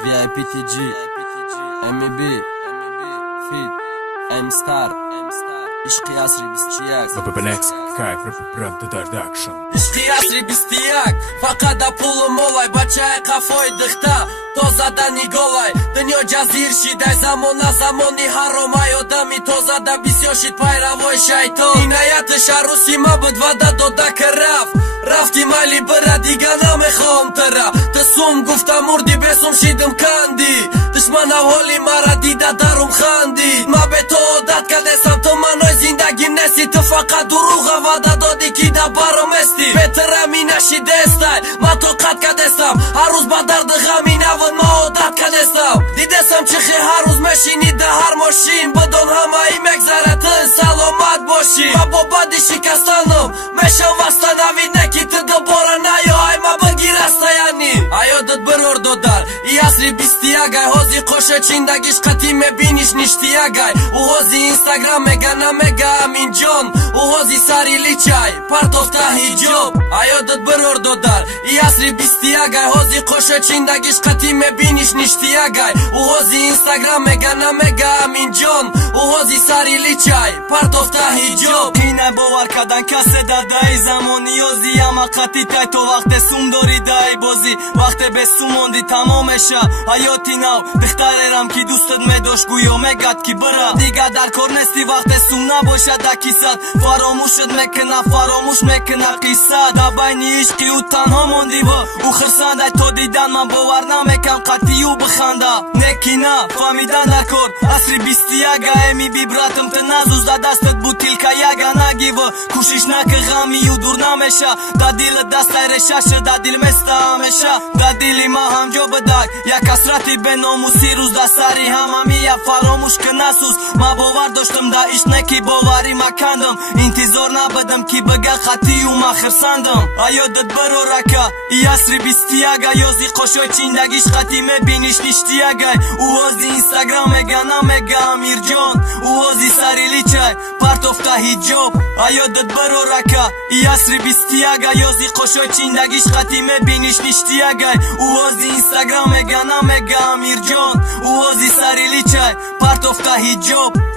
VIP TG, MEB, Fit, M-Star, ishqi asri bistiyak BBLX, kajf rap production. Ishqi asri bistiyak Faqat da pullum olaj Bача e kafoj dëkta Toza da një golaj Dënjo gjazir shidaj Zamona zamoni harom Ajo dëmi toza da bisjoshit Pajravoj shajton Ina jatë sharu si më bët vada do da kërraf Rafti mali bëra digana me khom tëra Të sum gufta murdi besum shidëm kandi Të shmana holi mara dida darum khandi Ma beto dat ka desam të manoj zindagim nesi Të faka du rruga vada do di kida barëm esti Betëra mina shidestaj Ma tokat ka desam Haruz badar dë gamina vën ma odat ka desam Di desam që khe haruz me shini dë har moshim Bëdon hama i me gzaratën salomat boshim Ma bo badi shikastanëm Me shën vastan avit ne ki të dëborën Ajo aj ma bëngira stajani Ajo dë të bërë ordo dar I asri bistiagaj Hozi koshe qinda gish kati me binish një shtiagaj U hozi Instagram me gana me ga amin gjon U hozi sari liqaj Part of ta hijjob Ajo dë të bërë ordo dar I asri bistiagaj Hozi koshe qinda gish kati me binish një shtiagaj U hozi Instagram me gana me ga amin gjon U hozi sari liqaj Part of ta hijjob Kina bo arkadan kase da daj Zamoni yozi ama kati taj to vakte sum dori daj bozi Vakte besum ondi tamam esha Ajo ti nau Dëhtare ram ki dustët me dosh gujo me gat ki bëra Diga dar kornesti vakte sum na bosha da kisat Faromushët me këna faromush me këna kisat Da baj një ishki u tan homondi vë U khërsan daj to didan ma bo arna me kam kati u bëkhanda Ne kina famidan dakor Asri bistiaga e mi bibratëm të nazuz Da dastët butilka jaga nagi vë Kush ish na këgami ju durna me sha Da dilët dastaj reshashër da dil me sta me sha Da dili ma ham gjo bëdak Ja kasrati beno musirus da sari hama mija faromush kënasus Ma bovar doshtëm da isht ne ki bovari ma kandëm Intizor na bëdëm ki bëga khati ju ma khërsandëm Ajo dët bëro raka I asri bistiaga Jozi koshoj qinda gish khati me binish një shtiagaj U hozi Instagram me gana me ga amir gjon U hozi sari liqaj Part of ta hijjob Ajo dët bëro raka I asri bistiaga Jozi koshoj qinda gish khati me binish një shtiagaj U hozi Instagram me gana me ga amir gjon U hozi sari liqaj Part of ta hijjob